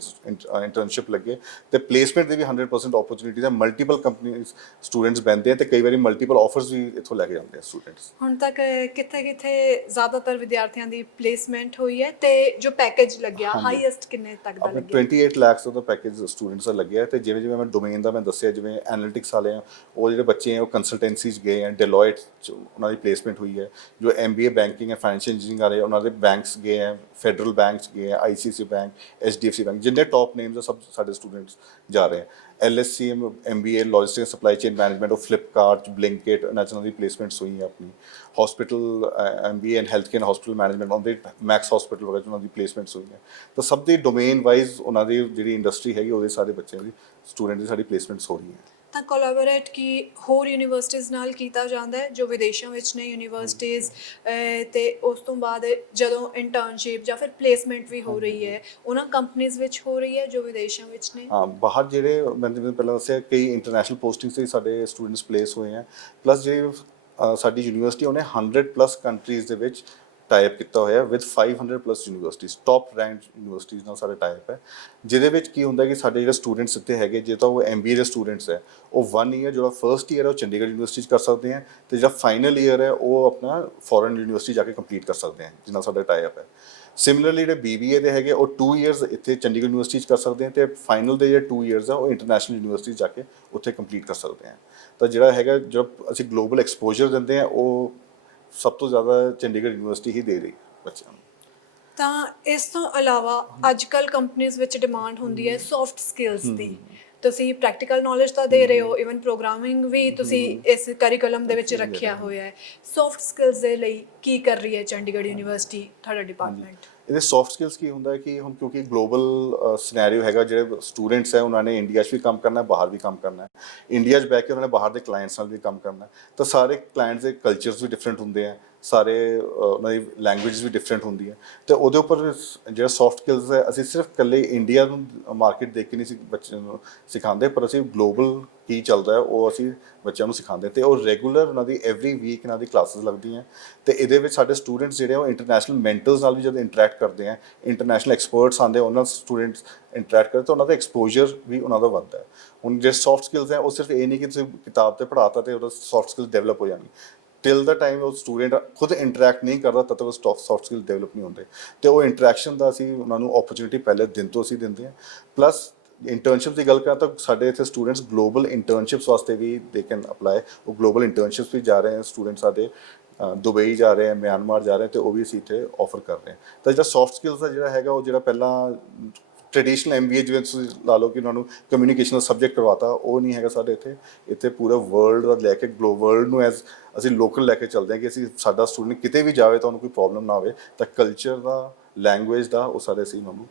ਇੰਟਰਨਸ਼ਿਪ ਲੱਗੇ। ਤੇ ਪਲੇਸਮੈਂਟ ਦੀ ਵੀ 100% ਓਪਰਚੁਨਿਟੀਜ਼ ਹੈ। ਮਲਟੀਪਲ ਕੰਪਨੀ ਸਟੂਡੈਂਟਸ ਬੰਦੇ ਆ ਤੇ ਕਈ ਵਾਰੀ ਮਲਟੀਪਲ ਆਫਰਸ ਵੀ ਇੱਥੋਂ ਲੈ ਕੇ ਜਾਂਦੇ ਆ ਸਟੂਡੈਂਟਸ ਹੁਣ ਤੱਕ ਕਿੱਥੇ ਕਿੱਥੇ ਜ਼ਿਆਦਾਤਰ ਵਿਦਿਆਰਥੀਆਂ ਦੀ ਪਲੇਸਮੈਂਟ ਹੋਈ ਹੈ ਤੇ ਜੋ ਪੈਕੇਜ ਲੱਗਿਆ। ਹਾਈਐਸਟ ਕਿੰਨੇ ਤੱਕ ਦਾ ਲੱਗਿਆ? 28 ਲੱਖ ਦਾ ਪੈਕੇਜ ਸਟੂਡੈਂਟਸ ਦਾ ਲੱਗਿਆ ਤੇ ਜਿਵੇਂ ਜਿਵੇਂ ਮੈਂ ਡੋਮੇਨ ਦਾ ਮੈਂ ਦੱਸਿਆ ਜਿਵੇਂ ਐਨਾਲਿਟਿਕਸ ਵਾਲੇ ਆ ਉਹ ਜਿਹੜੇ ਬੱਚੇ ਆ ਉਹ ਕੰਸਲਟੈਂਸੀਜ਼ ਗਏ ਆ ਡੈਲੋਇਟ ਉਹਨਾਂ ਦੀ ਪਲੇਸਮੈਂਟ ਹੋਈ ਹੈ। ਜੋ ਐਮਬੀਏ ਬੈਂਕਿੰਗ ਹੈ ਫਾਈਨੈਂਸ਼ੀਅਲ ਇੰਜੀਨੀਅਰਿੰਗ ਵਾਲੇ ਉਹਨਾਂ ਦੇ ਬੈਂਕਸ ਗਏ ਆ ਫੈਡਰਲ ਬੈਂਕਸ ਗਏ ਆ ਆਈਸੀਸੀ ਬੈਂਕ ਐਚਡੀਐਫਸੀ ਬੈਂਕ ਜਿੰਨੇ ਟੌਪ ਨੇਮਸ ਆ ਸਭ ਸਾਡੇ ਸਟੂਡੈਂਟਸ ਜਾ ਰਹੇ ਆ। LSCM MBA logistic supply chain management ਉਹ ਫਲਿੱਪਕਾਰਟ ਬਲਿੰਕਿਟ ਨੈਚੁਰਲ ਦੀ ਪਲੇਸਮੈਂਟਸ ਹੋਈ ਹੈ ਆਪਣੀ hospital MBA and health care hospital management ਉਹਨਾਂ ਦੇ ਮੈਕਸ ਹਸਪੀਟਲ ਵਗੈਰਾ 'ਚ ਉਹਨਾਂ ਦੀ ਪਲੇਸਮੈਂਟਸ ਹੋਈਆਂ ਤਾਂ ਸਭ ਦੇ ਡੋਮੇਨ ਵਾਈਜ਼ ਉਹਨਾਂ ਦੀ ਜਿਹੜੀ ਇੰਡਸਟਰੀ ਹੈਗੀ ਉਹਦੇ ਸਾਰੇ ਬੱਚਿਆਂ ਦੀ ਸਟੂਡੈਂਟ ਦੀ ਸਾਡੀ ਪਲੇਸਮੈਂਟਸ ਹੋ ਰਹੀ ਹੈ ਤਾਂ ਕੋਲੈਬੋਰੇਟ ਕੀ ਹੋਰ ਯੂਨੀਵਰਸਿਟੀਜ਼ ਨਾਲ ਕੀਤਾ ਜਾਂਦਾ ਹੈ ਜੋ ਵਿਦੇਸ਼ਾਂ ਵਿੱਚ ਨੇ ਯੂਨੀਵਰਸਿਟੀਜ਼ ਤੇ ਉਸ ਤੋਂ ਬਾਅਦ ਜਦੋਂ ਇੰਟਰਨਸ਼ਿਪ ਜਾਂ ਫਿਰ ਪਲੇਸਮੈਂਟ ਵੀ ਹੋ ਰਹੀ ਹੈ ਉਹਨਾਂ ਕੰਪਨੀਆਂ ਵਿੱਚ ਹੋ ਰਹੀ ਹੈ ਜੋ ਵਿਦੇਸ਼ਾਂ ਵਿੱਚ ਨੇ? ਹਾਂ ਬਾਹਰ ਜਿਹੜੇ ਮੈਂ ਜਿਵੇਂ ਪਹਿਲਾਂ ਦੱਸਿਆ ਕਈ ਇੰਟਰਨੈਸ਼ਨਲ ਪੋਸਟਿੰਗਸ ਤੇ ਸਾਡੇ ਸਟੂਡੈਂਟਸ ਪਲੇਸ ਹੋਏ ਆ ਪਲੱਸ ਜਿਹੜੀ ਸਾਡੀ ਯੂਨੀਵਰਸਿਟੀ ਉਹਨੇ 100 ਪਲੱਸ ਕੰਟਰੀਜ਼ ਦੇ ਵਿੱਚ ਟਾਈਪ ਕੀਤਾ ਹੋਇਆ with 500 plus universities top rank universities ਨਾਲ ਸਾਡਾ ਟਾਈਪ ਹੈ। ਜਿਹਦੇ ਵਿੱਚ ਕੀ ਹੁੰਦਾ ਕਿ ਸਾਡੇ ਜਿਹੜੇ ਸਟੂਡੈਂਟਸ ਇੱਥੇ ਹੈਗੇ, ਜੇ ਤਾਂ ਉਹ ਐਮਬੀਏ ਦੇ ਸਟੂਡੈਂਟਸ ਹੈ, ਉਹ 1 ਇਅਰ ਜਿਹੜਾ ਫਰਸਟ ਇਅਰ ਹੈ, ਉਹ ਚੰਡੀਗੜ੍ਹ ਯੂਨੀਵਰਸਿਟੀ 'ਚ ਕਰ ਸਕਦੇ ਹੈ ਤੇ ਜਿਹੜਾ ਫਾਈਨਲ ਇਅਰ ਹੈ, ਉਹ ਆਪਣਾ ਫੋਰਨ ਯੂਨੀਵਰਸਿਟੀ ਜਾ ਕੇ ਕੰਪਲੀਟ ਕਰ ਸਕਦੇ ਆ ਜਿਨ੍ਹਾਂ ਸਾਡਾ ਟਾਈਪ ਹੈ। ਸਿਮਿਲਰਲੀ ਜਿਹੜੇ ਬੀਬੀਏ ਦੇ ਹੈਗੇ, ਉਹ 2 ਇਅਰਸ ਇੱਥੇ ਚੰਡੀਗੜ੍ਹ ਯੂਨੀਵਰਸਿਟੀ 'ਚ ਕਰ ਸਕਦੇ ਆ ਤੇ ਫਾਈਨਲ ਦੇ ਜਿਹੜੇ 2 ਇਅਰਸ ਆ ਉਹ ਇੰਟਰਨੈਸ਼ਨਲ ਯੂਨੀਵਰਸਿਟੀ ਜਾ ਕੇ ਉੱਥੇ ਕੰਪਲੀਟ ਕਰ ਸਕਦੇ ਆ ਤਾਂ ਜਿਹੜਾ ਹੈਗਾ, ਜਿਹੜਾ ਅਸੀਂ ਗਲੋਬਲ ਐਕਸਪੋਜ਼ਰ ਦਿੰਦੇ ਆ ਉਹ ਸਭ ਤੋਂ ਜ਼ਿਆਦਾ ਚੰਡੀਗੜ੍ਹ ਯੂਨੀਵਰਸਿਟੀ ਹੀ ਦੇ ਰਹੀ ਹੈ ਬੱਚਿਆਂ ਨੂੰ। ਤਾਂ ਇਸ ਤੋਂ ਇਲਾਵਾ ਅੱਜ ਕੱਲ ਕੰਪਨੀਆਂ ਵਿੱਚ ਡਿਮਾਂਡ ਹੁੰਦੀ ਹੈ ਸੌਫਟ ਸਕਿੱਲਸ ਦੀ। ਤੁਸੀਂ ਪ੍ਰੈਕਟੀਕਲ ਨੌਲੇਜ ਤਾਂ ਦੇ ਰਹੇ ਹੋ ਇਵਨ ਪ੍ਰੋਗਰਾਮਿੰਗ ਵੀ ਤੁਸੀਂ ਇਸ ਕਰਿਕੂਲਮ ਦੇ ਵਿੱਚ ਰੱਖਿਆ ਹੋਇਆ ਹੈ। ਸੌਫਟ ਸਕਿੱਲਸ ਦੇ ਲਈ ਕੀ ਕਰ ਰਹੀ ਹੈ ਚੰਡੀਗੜ੍ਹ ਯੂਨੀਵਰਸਿਟੀ ਤੁਹਾਡਾ ਡਿਪਾਰਟਮੈਂਟ ਇਹਦੇ ਸੌਫਟ ਸਕਿੱਲਸ ਕੀ ਹੁੰਦਾ ਹੈ ਕਿ ਹੁਣ ਕਿਉਂਕਿ ਗਲੋਬਲ ਸਿਨੈਰੀਓ ਹੈਗਾ ਜਿਹੜੇ ਸਟੂਡੈਂਟਸ ਹੈ ਉਹਨਾਂ ਨੇ ਇੰਡੀਆ 'ਚ ਵੀ ਕੰਮ ਕਰਨਾ ਹੈ ਬਾਹਰ ਵੀ ਕੰਮ ਕਰਨਾ ਹੈ। ਇੰਡੀਆ 'ਚ ਬਹਿ ਕੇ ਉਹਨਾਂ ਨੇ ਬਾਹਰ ਦੇ ਕਲਾਇੰਟਸ ਨਾਲ ਵੀ ਕੰਮ ਕਰਨਾ ਹੈ। ਤਾਂ ਸਾਰੇ ਕਲਾਇੰਟਸ ਦੇ ਕਲਚਰਸ ਵੀ ਡਿਫਰੈਂਟ ਹੁੰਦੇ ਆ ਸਾਰੇ ਉਹਨਾਂ ਦੀ ਲੈਂਗੁਏਜ ਵੀ ਡਿਫਰੈਂਟ ਹੁੰਦੀ ਹੈ। ਤੇ ਉਹਦੇ ਉੱਪਰ ਜਿਹੜਾ ਸੌਫਟ ਸਕਿੱਲਸ ਹੈ, ਅਸੀਂ ਸਿਰਫ ਇਕੱਲੇ ਇੰਡੀਆ ਨੂੰ ਮਾਰਕੀਟ ਦੇਖ ਕੇ ਨਹੀਂ ਸੀ ਬੱਚਿਆਂ ਨੂੰ ਸਿਖਾਉਂਦੇ, ਪਰ ਅਸੀਂ ਗਲੋਬਲ ਕੀ ਚੱਲਦਾ ਹੈ, ਉਹ ਅਸੀਂ ਬੱਚਿਆਂ ਨੂੰ ਸਿਖਾਉਂਦੇ ਤੇ ਉਹ ਰੈਗੂਲਰ ਉਹਨਾਂ ਦੀ ਐਵਰੀ ਵੀਕ ਇਹਨਾਂ ਦੀ ਕਲਾਸਿਸ ਲੱਗਦੀਆਂ ਤੇ ਇਹਦੇ ਵਿੱਚ ਸਾਡੇ ਸਟੂਡੈਂਟਸ ਜਿਹੜੇ ਉਹ ਇੰਟਰਨੈਸ਼ਨਲ ਮੈਂਟਰਸ ਨਾਲ ਵੀ ਜਦੋਂ ਇੰਟਰੈਕਟ ਕਰਦੇ ਆ ਇੰਟਰਨੈਸ਼ਨਲ ਐਕਸਪਰਟਸ ਆਉਂਦੇ, ਉਹਨਾਂ ਸਟੂਡੈਂਟਸ ਇੰਟਰੈਕਟ ਕਰਦੇ, ਤਾਂ ਉਹਨਾਂ ਦਾ ਐਕਸਪੋਜ਼ਰ ਵੀ ਉਹਨਾਂ ਦਾ ਵੱਧਦਾ ਹੁਣ ਜਿਹੜੇ ਸੌਫਟ ਸਕਿੱਲਸ ਹੈ, ਉਹ ਸਿਰਫ ਇਹ ਨਹੀਂ ਕਿ ਤੁਸੀਂ ਕਿਤਾਬ ਤੇ ਪੜ੍ਹਾਤਾ ਤੇ ਉਹਦਾ ਸੌਫਟ ਸਕਿੱਲ ਡਿਵੈਲਪ ਹੋ ਜਾਣੀ ਟਿਲ ਦਾ ਟਾਈਮ ਉਹ ਸਟੂਡੈਂਟ ਖੁਦ ਇੰਟਰੈਕਟ ਨਹੀਂ ਕਰਦਾ, ਤਦ ਤੱਕ ਉਹ ਸਟਾਫ ਸੌਫਟ ਸਕਿੱਲ ਡਿਵੈਲਪ ਨਹੀਂ ਹੁੰਦੇ। ਤੇ ਉਹ ਇੰਟਰੈਕਸ਼ਨ ਦਾ ਅਸੀਂ ਉਹਨਾਂ ਨੂੰ ਓਪਰਚੁਨਿਟੀ ਪਹਿਲੇ ਦਿਨ ਤੋਂ ਅਸੀਂ ਦਿੰਦੇ ਹਾਂ। ਪਲੱਸ ਇੰਟਰਨਸ਼ਿਪ ਦੀ ਗੱਲ ਕਰਾਂ ਤਾਂ ਸਾਡੇ ਇੱਥੇ ਸਟੂਡੈਂਟਸ ਗਲੋਬਲ ਇੰਟਰਨਸ਼ਿਪਸ ਵਾਸਤੇ ਵੀ ਦੇ ਕੈਨ ਅਪਲਾਈ ਉਹ ਗਲੋਬਲ ਇੰਟਰਨਸ਼ਿਪਸ ਵੀ ਜਾ ਰਹੇ ਹਨ ਸਟੂਡੈਂਟਸ ਸਾਡੇ ਦੁਬਈ ਜਾ ਰਹੇ ਆ ਮਿਆਂਮਾਰ ਜਾ ਰਹੇ ਤੇ ਉਹ ਵੀ ਅਸੀਂ ਇੱਥੇ ਆਫਰ ਕਰ ਰਹੇ ਹਾਂ। ਤਾਂ ਜਿਹੜਾ ਸੌਫਟ ਸਕਿੱਲਸ ਦਾ ਜਿਹੜਾ ਹੈਗਾ ਉਹ ਜਿਹੜਾ ਪਹਿਲਾਂ ਟ੍ਰੈਡੀਸ਼ਨਲ ਐਮਬੀਏ ਜਿਵੇਂ ਤੁਸੀਂ ਲਾ ਲਓ ਕਿ ਉਹਨਾਂ ਨੂੰ ਕਮਿਊਨੀਕੇਸ਼ਨ ਦਾ ਸਬਜੈਕਟ ਕਰਵਾਤਾ ਉਹ ਨਹੀਂ ਹੈਗਾ ਸਾਡੇ ਇੱਥੇ। ਇੱਥੇ ਪੂਰਾ ਵਰਲਡ ਦਾ ਲੈ ਕੇ ਗਲੋਬਲ ਵਰਲਡ ਨੂੰ ਐਜ਼ ਅਸੀਂ ਲੋਕਲ ਲੈ ਕੇ ਚੱਲਦੇ ਹਾਂ ਕਿ ਅਸੀਂ ਸਾਡਾ ਸਟੂਡੈਂਟ ਕਿਤੇ ਵੀ ਜਾਵੇ ਤਾਂ ਉਹਨੂੰ ਕੋਈ ਪ੍ਰੋਬਲਮ ਨਾ ਆਵੇ ਤਾਂ ਕਲਚਰ ਦਾ ਲੈਂਗੁਏਜ ਦਾ ਉਹ ਸਾਰੇ ਅਸੀਂ ਉਹਨਾਂ ਨੂੰ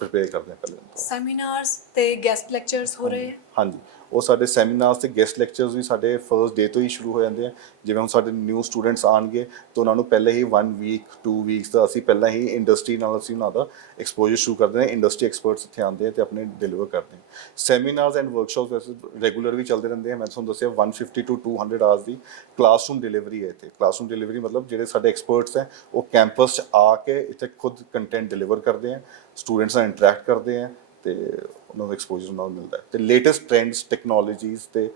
ਪ੍ਰਿਪੇਅਰ ਕਰਦੇ ਹਾਂ ਪਹਿਲੇ ਤੋਂ। ਸੈਮੀਨਾਰਸ ਤੇ ਗੈਸਟ ਲੈਕਚਰਸ ਹੋ ਰਹੇ ਹੈ ਹਾਂਜੀ। ਉਹ ਸਾਡੇ ਸੈਮੀਨਾਰਸ ਤੇ ਗੈਸਟ ਲੈਕਚਰਸ ਵੀ ਸਾਡੇ ਫਰਸਟ ਡੇ ਤੋਂ ਹੀ ਸ਼ੁਰੂ ਹੋ ਜਾਂਦੇ ਆ। ਜਿਵੇਂ ਹੁਣ ਸਾਡੇ ਨਿਊ ਸਟੂਡੈਂਟਸ ਆਣਗੇ ਤਾਂ ਉਹਨਾਂ ਨੂੰ ਪਹਿਲੇ ਹੀ 1 ਵੀਕ 2 ਵੀਕਸ ਦਾ ਅਸੀਂ ਪਹਿਲਾਂ ਹੀ ਇੰਡਸਟਰੀ ਨਾਲ ਅਸੀਂ ਉਹਨਾਂ ਦਾ ਐਕਸਪੋਜ਼ਰ ਸ਼ੁਰੂ ਕਰਦੇ ਹਾਂ ਇੰਡਸਟਰੀ ਐਕਸਪਰਟਸ ਇੱਥੇ ਆਉਂਦੇ ਆ ਤੇ ਆਪਣੇ ਡਿਲੀਵਰ ਕਰਦੇ ਆ ਸੈਮੀਨਾਰਸ ਐਂਡ ਵਰਕਸ਼ਾਪਸ ਵੈਸੇ ਰੈਗੂਲਰ ਵੀ ਚੱਲਦੇ ਰਹਿੰਦੇ ਆ। ਮੈਂ ਤੁਹਾਨੂੰ ਦੱਸਿਆ 150 ਟੂ 200 ਆਵਰਸ ਦੀ ਕਲਾਸਰੂਮ ਡਿਲੀਵਰੀ ਹੈ ਇੱਥੇ। ਕਲਾਸਰੂਮ ਡਿਲੀਵਰੀ ਮਤਲਬ ਜਿਹੜੇ ਸਾਡੇ ਐਕਸਪਰਟਸ ਹੈ, ਉਹ ਕੈਂਪਸ 'ਚ ਆ ਕੇ ਇੱਥੇ ਖੁਦ ਕੰਟੈਂਟ ਡਿਲੀਵਰ ਕਰਦੇ ਆ ਸਟੂਡੈਂਟਸ ਨਾਲ ਇੰਟਰੈਕਟ ਕਰਦੇ ਆ ਤੇ ਉਹਨਾਂ ਦਾ ਐਕਸਪੋਜ਼ਰ ਉਹਨਾਂ ਨੂੰ ਮਿਲਦਾ ਤੇ ਲੇਟੈਸਟ ਟ੍ਰੈਂਡਸ ਟੈਕਨੋਲੋਜੀਜ਼ ਤੇ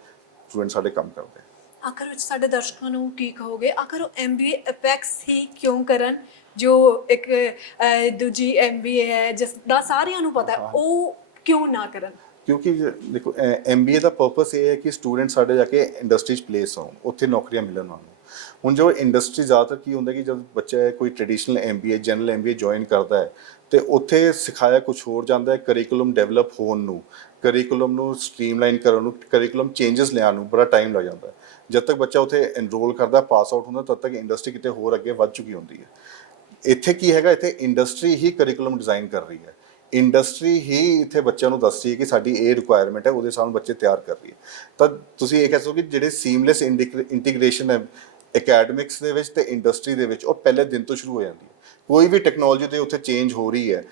ਸਟੂਡੈਂਟ ਸਾਡੇ ਕੰਮ ਕਰਦੇ ਆ ਆਖਰ ਵਿੱਚ ਸਾਡੇ ਦਰਸ਼ਕਾਂ ਨੂੰ ਕੀ ਕਹੋਗੇ ਆਖਰ ਉਹ ਐਮਬੀਏ ਅਪੈਕਸ ਹੀ ਕਿਉਂ ਕਰਨ? ਜੋ ਇੱਕ ਦੂਜੀ ਐਮਬੀਏ ਹੈ ਜਿਸ ਦਾ ਸਾਰਿਆਂ ਨੂੰ ਪਤਾ ਹੈ ਉਹ ਕਿਉਂ ਨਾ ਕਰਨ? ਕਿਉਂਕਿ ਦੇਖੋ ਐਮਬੀਏ ਦਾ ਪਰਪਸ ਇਹ ਹੈ ਕਿ ਸਟੂਡੈਂਟ ਸਾਡੇ ਜਾ ਕੇ ਇੰਡਸਟਰੀ 'ਚ ਪਲੇਸ ਹੋਣ ਉੱਥੇ ਨੌਕਰੀਆਂ ਮਿਲਣ ਉਹਨਾਂ ਨੂੰ। ਹੁਣ ਜੋ ਇੰਡਸਟਰੀ ਜ਼ਿਆਦਾਤਰ ਕੀ ਹੁੰਦਾ ਕਿ ਜਦ ਬੱਚਾ ਕੋਈ traditional MBA general MBA join ਕਰਦਾ ਹੈ, ਤੇ ਉੱਥੇ ਸਿਖਾਇਆ ਕੁਝ ਹੋਰ ਜਾਂਦਾ ਹੈ ਕਰਿਕੂਲਮ ਡਿਵੈਲਪ ਹੋਣ ਨੂੰ ਕਰਿਕੂਲਮ ਨੂੰ ਸਟ੍ਰੀਮਲਾਈਨ ਕਰਨ ਨੂੰ ਕਰਿਕੂਲਮ ਚੇਂਜਸ ਲਿਆਉਣ ਨੂੰ ਬੜਾ ਟਾਈਮ ਲੱਗ ਜਾਂਦਾ ਹੈ। ਜਦ ਤੱਕ ਬੱਚਾ ਉੱਥੇ ਐਨਰੋਲ ਕਰਦਾ ਪਾਸ ਆਊਟ ਹੁੰਦਾ, ਤਦ ਤੱਕ ਇੰਡਸਟਰੀ ਕਿਤੇ ਹੋਰ ਅੱਗੇ ਵੱਧ ਚੁੱਕੀ ਹੁੰਦੀ ਹੈ। ਇੱਥੇ ਕੀ ਹੈਗਾ, ਇੱਥੇ ਇੰਡਸਟਰੀ ਹੀ ਕਰਿਕੂਲਮ ਡਿਜ਼ਾਈਨ ਕਰ ਰਹੀ ਹੈ। ਇੰਡਸਟਰੀ ਹੀ ਇੱਥੇ ਬੱਚਿਆਂ ਨੂੰ ਦੱਸਦੀ ਹੈ ਕਿ ਸਾਡੀ ਇਹ ਰਿਕੁਆਇਰਮੈਂਟ ਹੈ, ਉਹਦੇ ਸਾਨੂੰ ਬੱਚੇ ਤਿਆਰ ਕਰ ਰਹੀ ਹੈ। ਤਾਂ ਤੁਸੀਂ ਇਹ ਕਹਿ ਸਕਦੇ ਹੋ ਕਿ ਜਿਹੜੇ ਸੀਮਲੈਸ ਇੰਟੀਗ੍ਰੇਸ਼ਨ ਹੈ ਅਕੈਡਮਿਕਸ ਦੇ ਵਿੱਚ ਤੇ ਇੰਡਸਟਰੀ ਦੇ ਵਿੱਚ ਉਹ ਪਹਿਲੇ ਦਿਨ ਤੋਂ ਸ਼ੁਰੂ ਹੋ ਜਾਂਦੀ ਹੈ। ਕੋਈ ਵੀ ਟੈਕਨੋਲੋਜੀ ਤੇ ਉੱਥੇ ਚੇਂਜ ਹੋ ਰਹੀ ਹੈ,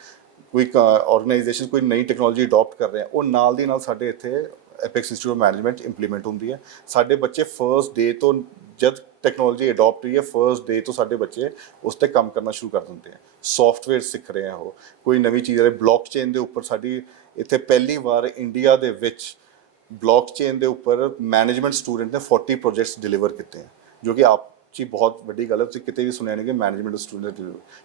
ਕੋਈ ਆਰਗੇਨਾਈਜੇਸ਼ਨ ਕੋਈ ਨਈ ਟੈਕਨੋਲੋਜੀ ਅਡਾਪਟ ਕਰ ਰਿਹਾ, ਉਹ ਨਾਲ ਦੀ ਨਾਲ ਸਾਡੇ ਇੱਥੇ ਐਪੈਕਸ ਇੰਸਟੀਚਿਊਟ ਮੈਨੇਜਮੈਂਟ ਇੰਪਲੀਮੈਂਟ ਹੁੰਦੀ ਹੈ। ਸਾਡੇ ਬੱਚੇ ਫਰਸਟ ਡੇ ਤੋਂ ਜਦ ਟੈਕਨੋਲੋਜੀ ਅਡਾਪਟ ਹੋਈ ਹੈ ਫਰਸਟ ਡੇ ਤੋਂ ਸਾਡੇ ਬੱਚੇ ਉਸ ਤੇ ਕੰਮ ਕਰਨਾ ਸ਼ੁਰੂ ਕਰ ਦਿੰਦੇ ਆ ਸੌਫਟਵੇਅਰ ਸਿੱਖ ਰਹੇ ਆ ਉਹ। ਕੋਈ ਨਵੀਂ ਚੀਜ਼ ਹੈ ਬਲੌਕਚੇਨ ਦੇ ਉੱਪਰ ਸਾਡੀ ਇੱਥੇ ਪਹਿਲੀ ਵਾਰ ਇੰਡੀਆ ਦੇ ਵਿੱਚ ਬਲੌਕਚੇਨ ਦੇ ਉੱਪਰ ਮੈਨੇਜਮੈਂਟ ਸਟੂਡੈਂਟ ਨੇ 40 ਪ੍ਰੋਜੈਕਟਸ ਡਿਲੀਵਰ ਕੀਤੇ ਆ ਜੋ ਕਿ ਆਪ ਚ ਹੀ ਬਹੁਤ ਵੱਡੀ ਗੱਲ ਹੈ, ਤੁਸੀਂ ਕਿਤੇ ਵੀ ਸੁਣਿਆ ਨਹੀਂ ਕਿ ਮੈਨੇਜਮੈਂਟ ਸਟੂਡੈਂਟ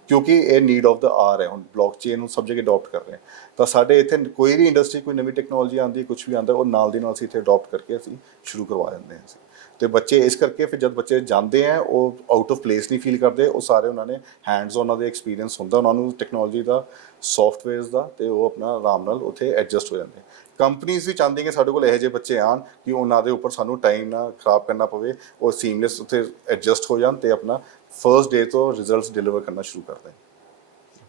ਕਿਉਂਕਿ ਇਹ ਨੀਡ ਆਫ ਦਾ ਆਰ ਹੈ, ਹੁਣ ਬਲੌਕਚੇਨ ਨੂੰ ਸਭ ਜਗ੍ਹਾ ਅਡਾਪਟ ਕਰ ਰਹੇ ਹਾਂ। ਤਾਂ ਸਾਡੇ ਇੱਥੇ ਕੋਈ ਵੀ ਇੰਡਸਟਰੀ ਕੋਈ ਨਵੀਂ ਟੈਕਨੋਲੋਜੀ ਆਉਂਦੀ ਹੈ ਕੁਝ ਵੀ ਆਉਂਦਾ, ਉਹ ਨਾਲ ਦੀ ਨਾਲ ਅਸੀਂ ਇੱਥੇ ਅਡਾਪਟ ਕਰਕੇ ਅਸੀਂ ਸ਼ੁਰੂ ਕਰਵਾ ਦਿੰਦੇ ਹਾਂ ਅਸੀਂ। ਤੇ ਬੱਚੇ ਇਸ ਕਰਕੇ ਫਿਰ ਜਦ ਬੱਚੇ ਜਾਂਦੇ ਆ, ਉਹ ਆਊਟ ਆਫ ਪਲੇਸ ਨਹੀਂ ਫੀਲ ਕਰਦੇ, ਉਹ ਸਾਰੇ ਉਹਨਾਂ ਨੇ ਹੈਂਡਸ ਉਹਨਾਂ ਦੇ ਐਕਸਪੀਰੀਅੰਸ ਹੁੰਦਾ, ਉਹਨਾਂ ਨੂੰ ਟੈਕਨੋਲੋਜੀ ਦਾ ਸੌਫਟਵੇਅਰਸ ਦਾ, ਤੇ ਉਹ ਆਪਣਾ ਆਰਾਮ ਨਾਲ ਉੱਥੇ ਐਡਜਸਟ ਹੋ ਜਾਂਦੇ ਕੰਪਨੀਆਂ ਵੀ ਚਾਹੁੰਦੀਆਂ ਕਿ ਸਾਡੇ ਕੋਲ ਇਹੋ ਜਿਹੇ ਬੱਚੇ ਆਣ ਕਿ ਉਹਨਾਂ ਦੇ ਉੱਪਰ ਸਾਨੂੰ ਟਾਈਮ ਨਾ ਖਰਾਬ ਕਰਨਾ ਪਵੇ, ਉਹ ਸੀਮਲੈਸ ਉੱਥੇ ਐਡਜਸਟ ਹੋ ਜਾਣ ਤੇ ਆਪਣਾ ਫਰਸਟ ਡੇ ਤੋਂ ਰਿਜ਼ਲਟਸ ਡਿਲੀਵਰ ਕਰਨਾ ਸ਼ੁਰੂ ਕਰ ਦੇਣ।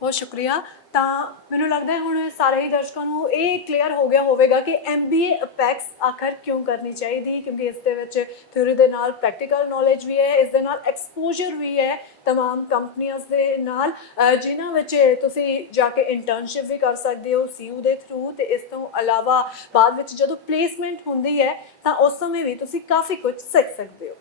ਬਹੁਤ ਸ਼ੁਕਰੀਆ ਤਾਂ ਮੈਨੂੰ ਲੱਗਦਾ ਹੈ ਹੁਣ ਸਾਰੇ ਹੀ ਦਰਸ਼ਕਾਂ ਨੂੰ ਇਹ ਕਲੀਅਰ ਹੋ ਗਿਆ ਹੋਵੇਗਾ ਕਿ MBA ਅਪੈਕਸ ਆਖਰ ਕਿਉਂ ਕਰਨੀ ਚਾਹੀਦੀ ਕਿਉਂਕਿ ਇਸ ਦੇ ਵਿੱਚ ਥਿਊਰੀ ਦੇ ਨਾਲ ਪ੍ਰੈਕਟੀਕਲ ਨੌਲੇਜ ਵੀ ਹੈ ਇਸ ਦੇ ਨਾਲ ਐਕਸਪੋਜ਼ਰ ਵੀ ਹੈ तमाम ਕੰਪਨੀਆਂ ਦੇ ਨਾਲ ਅਹ, ਜਿਨ੍ਹਾਂ ਵਿੱਚ ਤੁਸੀਂ ਜਾ ਕੇ ਇੰਟਰਨਸ਼ਿਪ ਵੀ ਕਰ ਸਕਦੇ ਹੋ ਸੀਯੂ ਦੇ ਥਰੂ ਤੇ ਇਸ ਤੋਂ ਇਲਾਵਾ ਬਾਅਦ ਵਿੱਚ ਜਦੋਂ ਪਲੇਸਮੈਂਟ ਹੁੰਦੀ ਹੈ ਤਾਂ ਉਸ ਸਮੇਂ ਵੀ ਤੁਸੀਂ ਕਾਫੀ ਕੁਝ ਸਿੱਖ ਸਕਦੇ ਹੋ